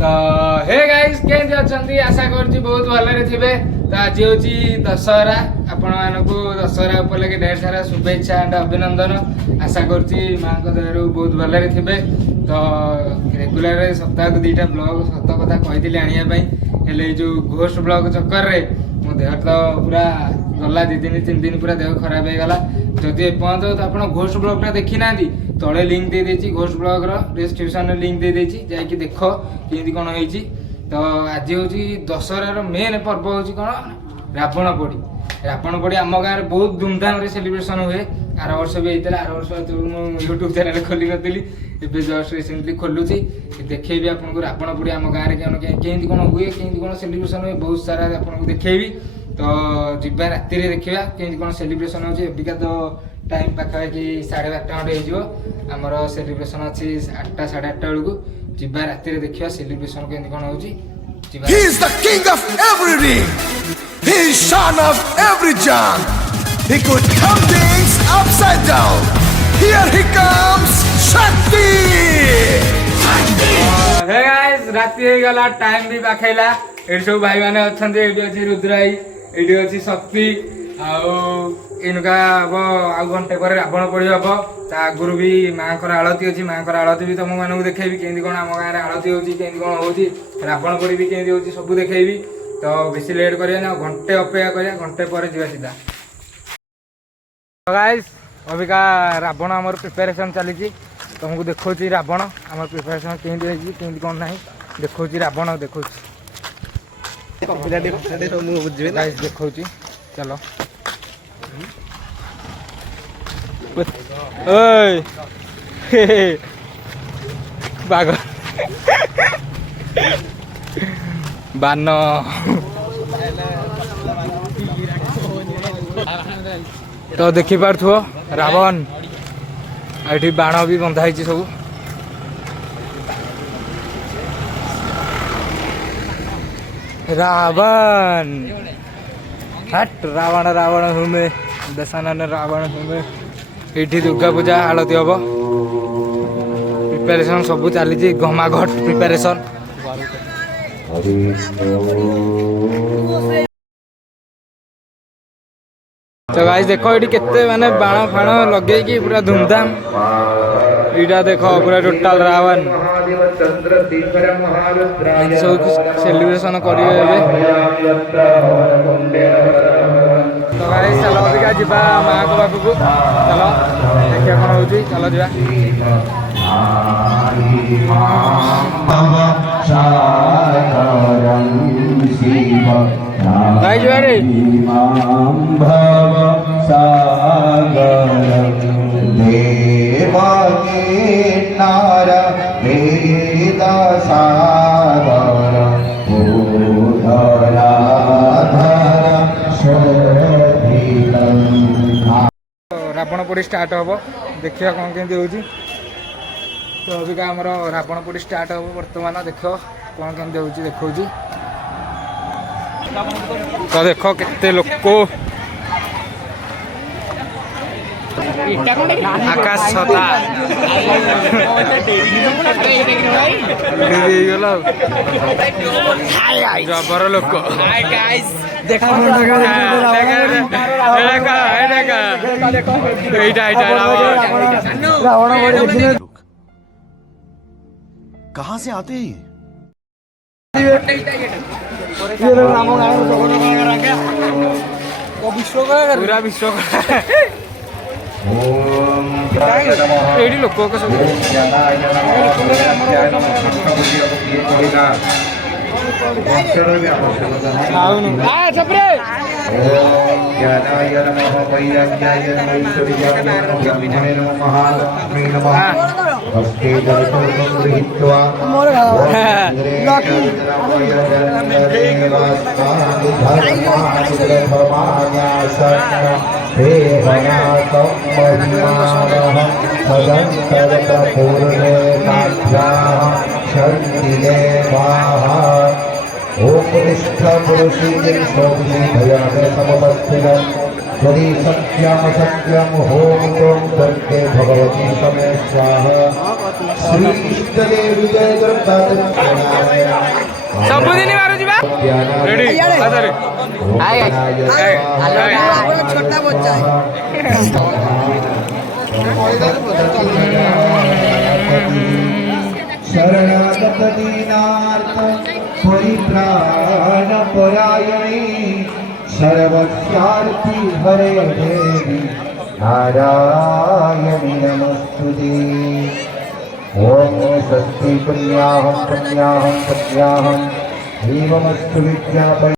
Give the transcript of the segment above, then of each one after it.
तो hey guys केंज अछंती आशा करछि बहुत भलरे थिबे। तो आज होछि दशहरा आपण मानको दशहरा उपलक्षे ढेर सारा शुभेच्छा एंड अभिनंदन। आशा करछि मां को दयारु बहुत भलरे थिबे। तो रेगुलर सप्ताह को दीटा ब्लॉग सत कथा कहिथिले आनिया पई हेले जो घोस्ट ब्लॉग चक्कर रे मो देह तो पूरा गला 2 दिन 3 दिन पूरा देह खराब हो गला। जदि एपर्यंत तो आपण घोस्ट ब्लॉग टा देखि नांदी तळे लिंक दे देछि घोस्ट ब्लॉग रो डिस्क्रिप्शन रे लिंक दे देछि जाई कि देखो केंदी कोन होईछि। तो आज होछि दशहरा रो मेन पर्व होछि कोन रावण पोड़ी। रावण पोड़ी आम गाँव में बहुत धूमधाम रे सेलिब्रेशन हुए। आर वर्ष भी होता आर वर्ष यूट्यूब चैनल खोली नी ए जस्ट रिसेंटली खोलुची देखी आपको रावण पोड़ी आम गाँव में केंदी कौन हुए केंदी कौन सेलिब्रेशन हुए बहुत सारा आपको देखी। तो जीवा राति देखा केंदी कौन सेलिब्रेशन होची। एबिका तो टाइम पाखापाखि 12:30 खंडे हो आमर सेलिब्रेशन अच्छी 8टा 8:30 बेलू जीवा राति देखा सेलिब्रेशन केंदी कौन होची। He is the king of every ring. He is son of every junk. He could turn things upside down. Here he comes, Shakti. Hey guys, राति हो गला टाइम भी पाखैला। एडी सब भाई माने अछंती एडी अछि रुद्राई एडी अछि शक्ति आउ इनका अब आ घंटे पर रावण पड़ी हबो। ता गुरु भी मांकर आळती अछि मांकर आळती भी तुम मानू देखेबी केंदी कोन आम गाँव रे आळती होची केंदी कोन होची रावण पड़ी भी केंदी होची सब देखेबी। तो बेसी लेट करिया ना घंटे अपेक्षा करिया घंटे पर जीवा सीधा। तो गाइस अबिका रावण हमर प्रिपरेशन चली तुमको देखौची रावण हमर प्रिपरेशन केंदी होची केंदी कोन नाही देखौची रावण देखौची गाइस देखौची चलो ओए बाघ बान तो देखी पार्थो रावण एठी बाण भी बंधा है सब। रावण हट रावण रावण हुमे दशानन रावण हुमे। एठी दुर्गा पूजा आलती हम प्रिपेरेशन सब चली घमाघट प्रिपेरेशन। तो गाइस देखो ये केते माने बाण फाण लगे कि पूरा धूमधाम इटा देखो पूरा टोटाल रावण सब सेलिब्रेशन करिवे। तो गाइस चलो अबिका जिबा मां को पाखु चलो देखिया कोन होउची चलो जिबा। भाई जो रे रावण पोड़ी स्टार्ट हम देखिए कौन केंदी होउची। तो अबिका हमर रावण पोड़ी स्टार्ट हम वर्तमान देख कौन केंदी होउची देखौची। तो देखो केते लोक आकाश छता जबर लोक कहाँ से आते हैं पूरा विश्व एडी लोक सब उपनिष्ठा पुरुषी यदि सत्यम सत्यम होम तुम तर्के भगवती समय स्वाहा श्रीकृष्णदेव विजय ସବୁଦିନ ମାରୁଛି ବା ରେଡି ଆରେ छोटा बच्चा है शरणागत दीनार्थ परित्राण परायणे सर्वस्यार्थी हरे देवी नारायणी नमस्तुते ओम स्वस्ति पुण्याहं पुण्याहं पुण्याहं एवमस्तु विज्ञापय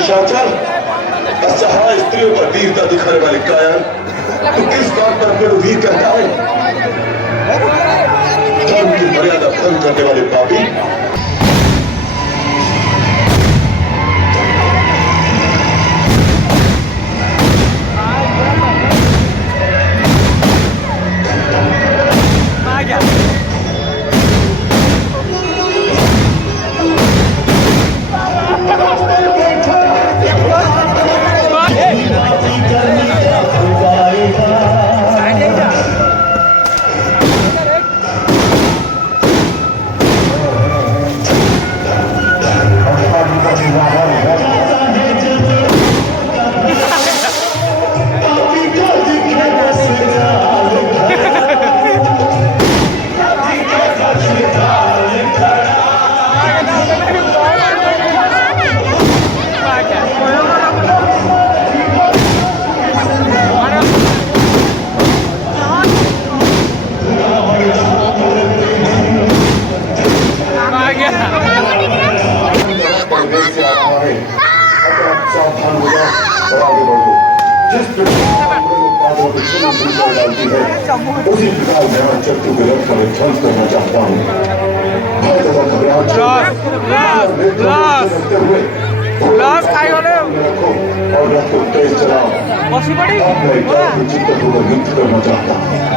निशाचर असहाय स्त्रियों पर वीरता दिखाने वाले कायन तो किस बात पर अपने वीर कहता है धर्म की मर्यादा भंग करने वाले पापी उसी प्रकार मैं शत्रु के रथ पर ध्वंस करना चाहता हूँ और रथ को तेज चलाओ मैं चित्तपूर्वक युद्ध करना चाहता हूँ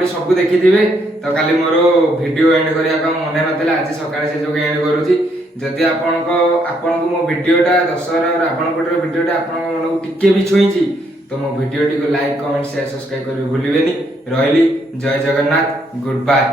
ପଢ଼ାପଢ଼ି ସବୁ ଦେଖିଥିବେ। ତ କାଲି ମୋର ଭିଡ଼ିଓ ଏଣ୍ଡ କରିବାକୁ ମନେ ନଥିଲା, ଆଜି ସକାଳେ ସେ ଯୋଗୁଁ ଏଣ୍ଡ କରୁଛି। ଯଦି ଆପଣଙ୍କୁ ମୋ ଭିଡ଼ିଓଟା ଦଶହରା ରାବଣ ପୋଡ଼ିର ଭିଡ଼ିଓଟା ଆପଣଙ୍କ ମନକୁ ଟିକେ ବି ଛୁଇଁଛି ତ ମୋ ଭିଡ଼ିଓଟିକୁ ଲାଇକ୍ କମେଣ୍ଟ ସେୟାର ସବସ୍କ୍ରାଇବ କରିବେ ଭୁଲିବେନି। ରହିଲି, ଜୟ ଜଗନ୍ନାଥ, ଗୁଡ୍ ବାଏ।